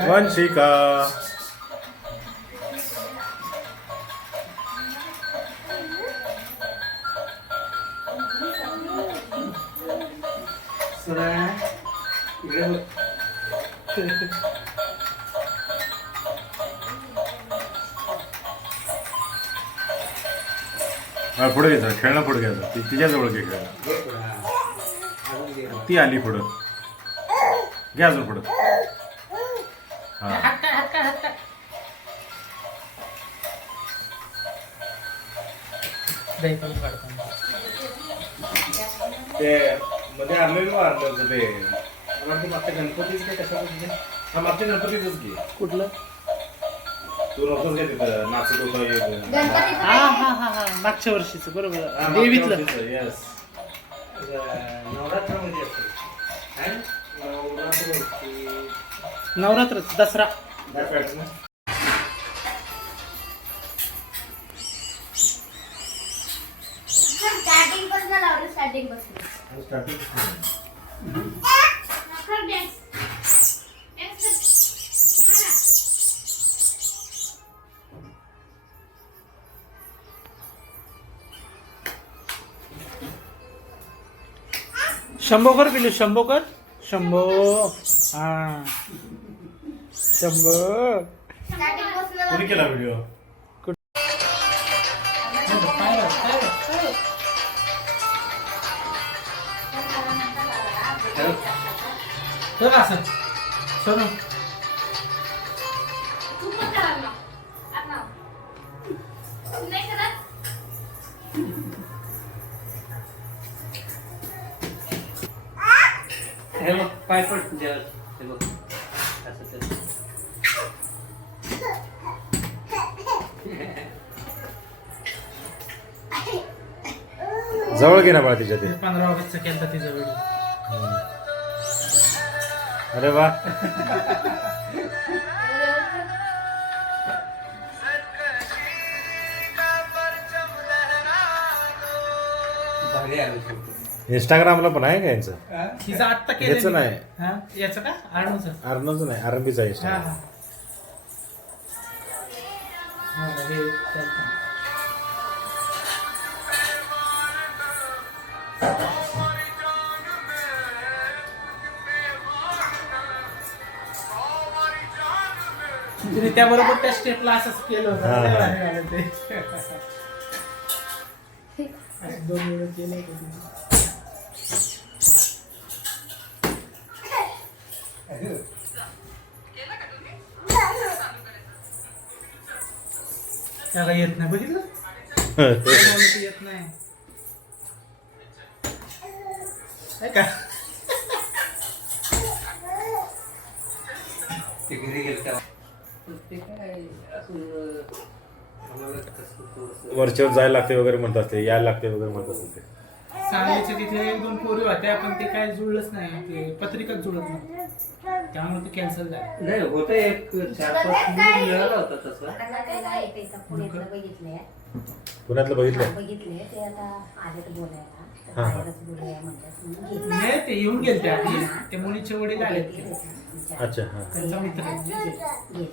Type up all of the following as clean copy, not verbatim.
वंशिका पुढे घ्यायचं खेळणं पुढे घ्यायचं ती तिच्याजवळ घे खेळणं ती आली पुढं घ्या अजून पुढं ते मध्ये आणलेलं आणलं ते मागच्या गणपतीच ते कशाचं हा मागच्या गणपतीच घे कुठलं तू नव्हतंच घे तिथं नाचत होतं हा हा हा हा मागच्या वर्षीच बरोबर देवीतलं येस नवरात्रामध्ये असतं नवरात्रच दसरा स्टार्टिंग पासून लावलं स्टार्टिंग पासून शंभोकर पिलू शंभोकर शंभो हा शंभो स्टार्टिंग पासून कोणी केला व्हिडिओ तर असं सोनू तू पण करा ना आता नाही करत हे बघ पाय पड तुझ्यावर हे बघ असं कर जवळ घे ना बाळा तिच्या ते 15 ऑगस्टचा केलता तिचा व्हिडिओ अरे वा भारी आलं फोटो इंस्टाग्रामला पण आहे का यांचं तिचा आत्ता याचं केलं नाही. हा याचं का आडूचं अर्णवचं नाही आरंबीचा हा इंस्टाग्राम हा हा हे चालतं. तिने त्याबरोबर त्या स्टेपला असंच केलं होतं हा, लय हा. भारी झालं ते. असं 2 व्हिडिओ केले होते तिने. त्याला येत नाही बघितलं ते येत नाही आहे का ते घरी गेलं तेव्हा ते काय असं आम्हाला कसं थोडंसं वरच्यावर जायला लागते वगैरे म्हणत असते यायला लागते वगैरे म्हणत असते ते सांगलीच्या तिथे 1-2 पोरी होत्या पण ते काय जुळलंच नाही ते पत्रिकाच जुळत नाही त्यामुळे ते कॅन्सल झालं नाही होतं एक 4-5 मिळाला होता तसा आता काय काय ते पुण्यातलं बघितलंय पुण्यातलं बघितलं बघितले ते आता आले तर बोलायला हा, हा. बाहेरच बोलूया म्हणतात म्हणून घेतलं. नाही ते येऊन गेले ते आधी ते मुलीचे वडील आले अच्छा हा त्यांचा मित्र गेले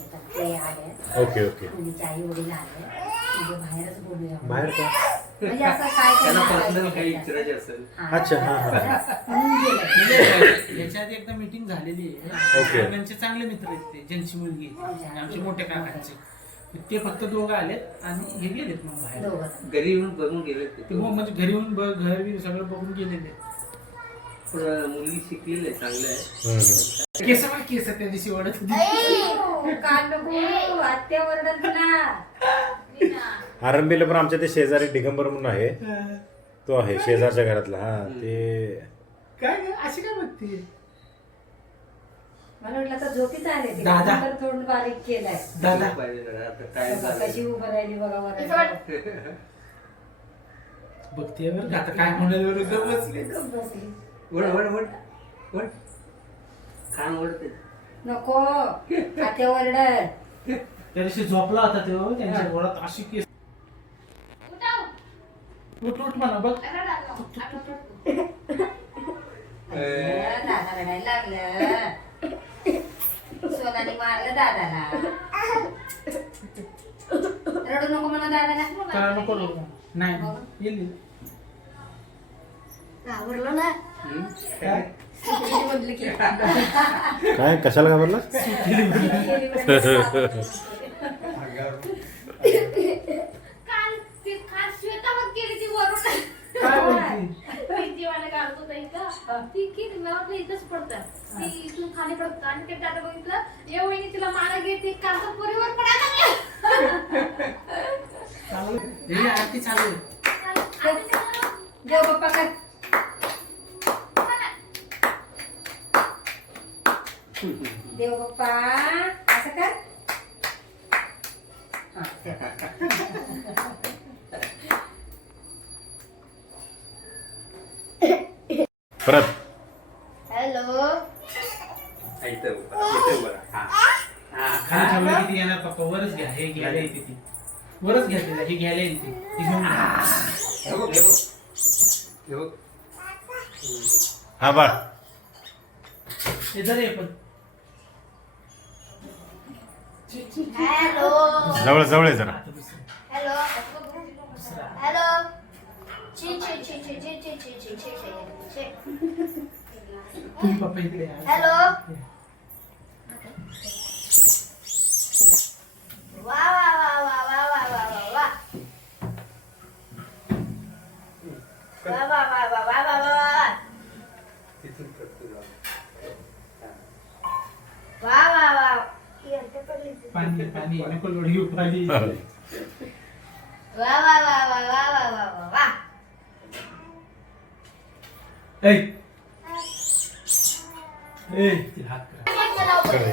तर ते आले ओके ओके मुलीचे आई वडील आले म्हणजे बाहेरच बोलूया बाहेर का म्हणजे असं काय त्यांना करणार पर्सनल आहे काही त्याच्यात. विचारायचे असेल हा. अच्छा हा हा म्हणून गेले म्हणजे याच्या आधी एकदा मीटिंग झालेली ओके. आहे त्यांचे चांगले मित्र आहेत ते ज्यांची मुलगी आहे, आणि आमचे मोठे काकांचे ते फक्त दोघं आलेत आणि हे गेलेत मग बाहेर दोघं घरी येऊन बघून गेले ते मग म्हणजे घरी येऊन घर बी सगळं बघून गेलेले पण मुलगी शिकलेली आहे चांगलं आहे हम्म, हम्म. केस पण केस त्या दिवशी ओढत होती आत्या ओरडत ना आरंबीला पण आमच्या ते शेजारी दिगंबर म्हणून आहे तो आहे शेजारच्या घरातला हा ते काय ग? अशी काय बघते मला वाटलं तर झोपीच आले ते. दादा. नंतर थोडं बारीक केलाय दादा पाहिजे जरा. आता काय कशी झालं उभं राहिली बघा बघते बरं का आता काय म्हणाल बरं गप्प बसली बसली वड वड वड वड कान वडते नको आत्या ओरडत त्या दिवशी झोपला होता तो त्यांच्या घरात अशी केस उठा उठ म्हणा बघ. रडायला नको. आता रडतो. दादा रडायला लागलं. सोनाने मारलं दादाला. रडू नको म्हणा दादाला. त्याला नको रडू. नाही येईल. घाबरलो ना. काय सुट्टी म्हटलं की काय कशाला घाबरला? काल श्वेतावर केली ती वरून. काय बोलती? ती जीवाला काढत होता इथं. ती किती मला वाटलं इथंच पडतं. ती इथून खाली पडतं आणि ते दादा बघितलं या वहिनी तिला मारा घेते कांदा पोरीवर पडायला लागला. चालू हे आरती चालू आहे. देव बाप्पा कर. देव बाप्पा असं कर. हा, परत हॅलो. खाली ठेवलं की ती येणार पप्पा. वरच घ्या. हे घ्यायला येते ती. वरच घ्या तिला. हे घ्यायला येते ती घेऊन जा. हा बाळ हे जर ये पण हॅलो. जवळ जवळ आहे जरा. आता दुसरं. हॅलो. हॅलो. ची ची ची ची ची ची ची ची ची ची. तुम्ही पप्पा इकडे या. हॅलो. वा वा वा वा वा वा वा वा वा. वा वा वा वा वा वा वा वा. वा वा वा. पाणी पाणी नको लोड घेऊ. पाणी वा वा वा वा वा वा वा वा वा. ए तिला हात करा. चला.